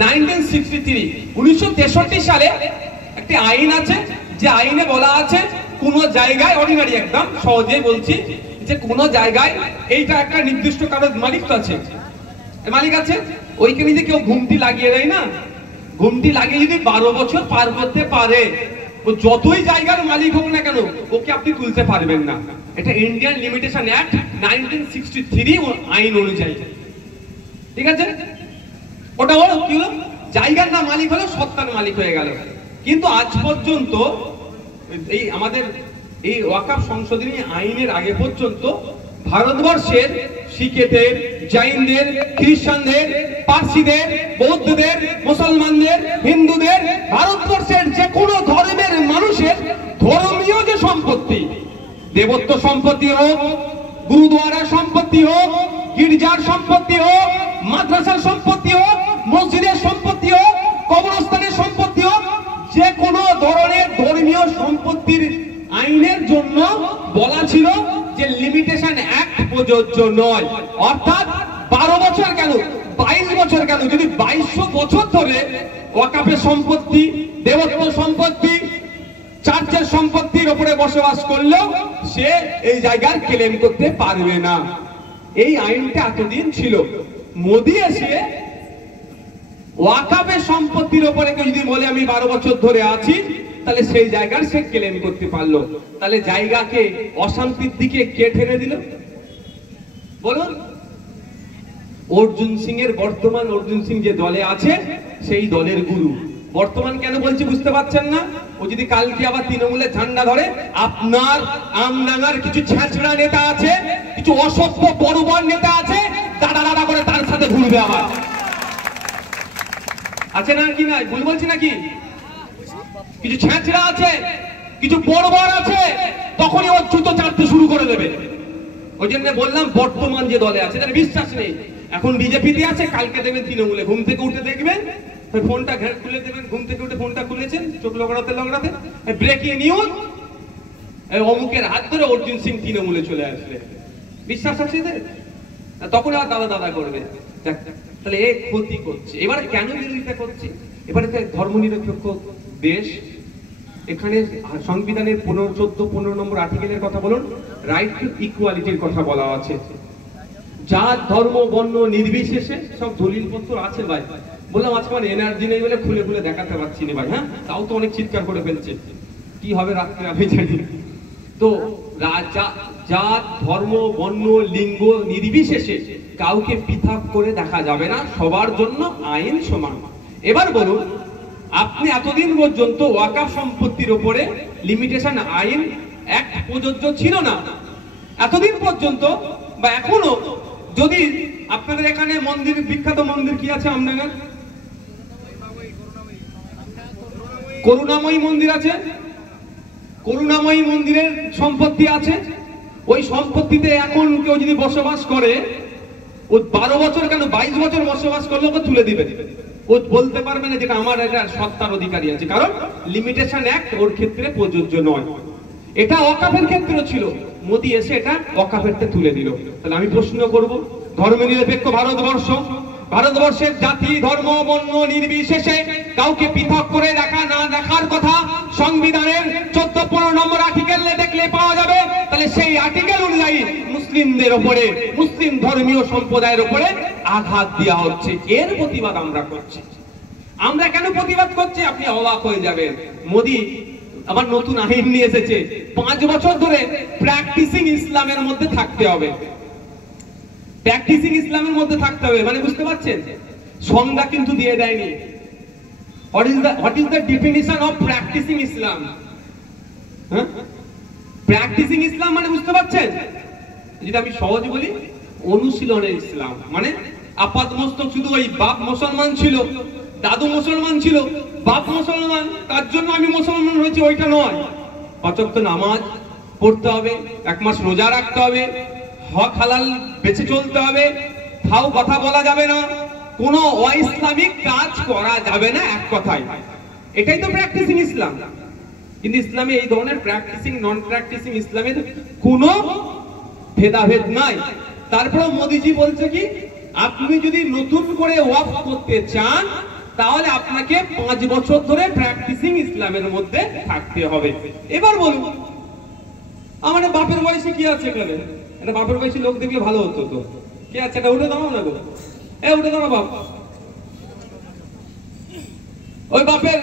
1963 সালে একটি আইন আছে, যে আইনে বলা আছে কোন জায়গায়, অর্ডিনারি একদম সহজে বলছি, যে কোন জায়গায় এইটা একটা নির্দিষ্ট কারোর মালিক তো আছে, মালিক আছে, ওইখানে যদি কেউ ঘুমটি লাগিয়ে দেয় না, ঘুমটি লাগিয়ে যদি 12 বছর পার করতে পারে, ও যতই জায়গার মালিক হোক না কেন, ওকে আপনি তুলতে পারবেন না। এটা ইন্ডিয়ান লিমিটেশন অ্যাক্ট 1963 আইন অনুযায়ী, ঠিক আছে? ওটা হলো কি হলো, জায়গার না মালিক হলো, সত্তার মালিক হয়ে গেল। কিন্তু আজ পর্যন্ত এই আমাদের এই ওয়াকফ সংশোধনী আইনের আগে পর্যন্ত ভারতবর্ষের শিখেদের, জৈনদের, খ্রিস্টানদের, পার্সিদের, বৌদ্ধদের, মুসলমানদের, হিন্দুদের, ভারতবর্ষের যে কোনো ধর্মের মানুষের ধর্মীয় যে সম্পত্তি, দেবত্ব সম্পত্তি হোক, গুরুদ্বারার সম্পত্তি হোক, গির্জার সম্পত্তি হোক, মাদ্রাসার সম্পত্তি হোক, মসজিদের সম্পত্তি হোক, কবরস্থানের সম্পত্তি হোক, যে কোনো ধরনের ধর্মীয় সম্পত্তির আইনের জন্য বলা ছিল যে লিমিটেশন অ্যাক্ট প্রযোজ্য নয়। অর্থাৎ 12 বছর কেন, 22 বছর কেন, যদি 2200 বছর ধরে ওয়াকফের সম্পত্তি, দেবত্ব সম্পত্তি, চার্চের সম্পত্তির উপরে বসবাস করলেও সে এই জায়গার ক্লেম করতে পারবে না। এই আইনটা এতদিন ছিল। মোদি এসে ওয়াকফের সম্পত্তির উপরে কেউ যদি বলে আমি 12 বছর ধরে আছি, তাহলে সেই জায়গার সে ক্লেম করতে পারলো। তাহলে জায়গাকে অশান্তির দিকে কে ঠেলে দিল বলুন? অর্জুন সিং এর, বর্তমান অর্জুন সিং যে দলে আছে সেই দলের গুরু। বর্তমান কেন বলছি বুঝতে পারছেন না? ও যদি কালকে আবার তৃণমূলের ঝান্ডা ধরে, আপনার আমডাঙ্গার কিছু ছেঁচড়া নেতা আছে, কিছু অসভ্য বড়বড় নেতা আছে, দাদা দাদা করে তার সাথে ঘুরবে আবার, আছে না কি? না ভুল বলছি নাকি? কিছু ছেঁচড়া আছে, কিছু বড়বড় আছে, তখনই ওর জুতো চাটতে শুরু করে দেবে। ওই জন্য বললাম বর্তমান যে দলে আছে তার বিশ্বাস নেই। এখন বিজেপিতে আছে, কালকে দেখবেন তৃণমূলে। ঘুম থেকে উঠে দেখবেন ফোনটা ঘের খুলে দেবেন, ঘুম থেকে উঠে ফোনটা খুলেছেন, চোখ লগড়াতে লগড়াতে ব্রেকিং নিউজ, অমুকের হাত ধরে অর্জুন সিং তৃণমূলে চলে আসলে। বিশ্বাস আছে এদের? তখন আর দাদা দাদা করবে। তাহলে এ ক্ষতি করছে। এবারে কেন বিরোধিতা করছে? এবারে ধর্মনিরপেক্ষ দেশ, এখানে সংবিধানের 14 নম্বর আর্টিকেলের কথা বলুন, রাইট টু ইকুয়ালিটির কথা বলা আছে। জাত, ধর্ম, বর্ণ নির্বিশেষে সব দলিলপত্র আছে ভাই। বললাম আজকে আমার এনার্জি নেই বলে খুলে খুলে দেখাতে পারছি না ভাই। হ্যাঁ, তাও তো অনেক চিৎকার করে ফেলছে, কি হবে রাত্রে আমি জানি। তো জাত, ধর্ম, বর্ণ, লিঙ্গ নির্বিশেষে কাউকে পৃথক করে দেখা যাবে না, সবার জন্য আইন সমান। এবার বলুন, আপনি এতদিন পর্যন্ত ওয়াকফ সম্পত্তির উপরে লিমিটেশন আইন অ্যাক্ট প্রযোজ্য ছিল না এতদিন পর্যন্ত, বা এখনো যদি আপনাদের এখানে মন্দির, বিখ্যাত মন্দির কি আছে আমডাঙ্গার? করুণাময়ী মন্দির আছে। করুণাময়ী মন্দিরের সম্পত্তি আছে। ওই সম্পত্তিতে এখন কেউ যদি বসবাস করে, ও 12 বছর কেন 22 বছর বসবাস করলে ওকে তুলে দিবে। ও বলতে পারবে না যেটা আমার এটা সত্তার অধিকারী আছে, কারণ লিমিটেশন অ্যাক্ট ওর ক্ষেত্রে প্রযোজ্য নয়। এটা ওয়াকফের ক্ষেত্রে ছিল, মোদি এসে এটা ওয়াকফেরতে তুলে দিল। তাহলে আমি প্রশ্ন করব, ধর্মনিরপেক্ষ ভারতবর্ষ, ভারতবর্ষের জাতি, ধর্ম, বর্ণ নির্বিশেষে কাউকে পৃথক করে দেখা না দেখার কথা সংবিধানের 14-15 নম্বর আর্টিকেলে দেখলে পাওয়া যাবে। তাহলে সেই আর্টিকেল অনুযায়ী মুসলিমদের উপরে, মুসলিম ধর্মীয় সম্প্রদায়ের উপরে আঘাত দেওয়া হচ্ছে। এর প্রতিবাদ আমরা করছি। আমরা কেন প্রতিবাদ করছি আপনি অবাক হয়ে যাবেন। মোদি আবার নতুন আইন নিয়ে এসেছে, 5 বছর ধরে প্র্যাকটিসিং ইসলামের মধ্যে থাকতে হবে। প্র্যাকটিসিং ইসলামের মধ্যে থাকতে হবে মানে বুঝতে পারছেন? সংজ্ঞা কিন্তু দিয়ে দেয়নি। What is the definition of practicing Islam? হ্যাঁ, প্র্যাকটিসিং ইসলাম মানে বুঝতে পারছেন? যদি আমি সহজ বলি, অনুশীলনের ইসলাম মানে আপাতমস্তক শুধু ওই বাপ মুসলমান ছিল, দাদু মুসলমান ছিল, বাপ মুসলমান, তার জন্য আমি মুসলমান হয়েছি, ওইটা নয়। 5 ওয়াক্ত নামাজ পড়তে হবে, 1 মাস রোজা রাখতে হবে, হক হালাল বেঁচে চলতে হবে, ফাও কথা বলা যাবে না, কোনো অইসলামিক কাজ করা যাবে না, এক কথায়। এটাই তো প্র্যাকটিসিং ইসলাম। কিন্তু ইসলামে এই ধরনের প্র্যাকটিসিং নন প্র্যাকটিসিং ইসলামের কোনো ভেদাভেদ নাই। তারপরে মোদিজি বলছে কি, আপনি যদি নতুন করে ওয়াকফ করতে চান তাহলে আপনাকে 5 বছর ধরে প্র্যাকটিসিং ইসলামের মধ্যে থাকতে হবে। এবার বলুন, আমার বাপের বয়সে কি আছে এখানে? একটা বাপের বয়সী লোক দেখলে ভালো হতো তো। কে আছে? এটা উঠে দাঁড়াও না গো, উঠে দাঁড়াও বাপ। ওই বাপের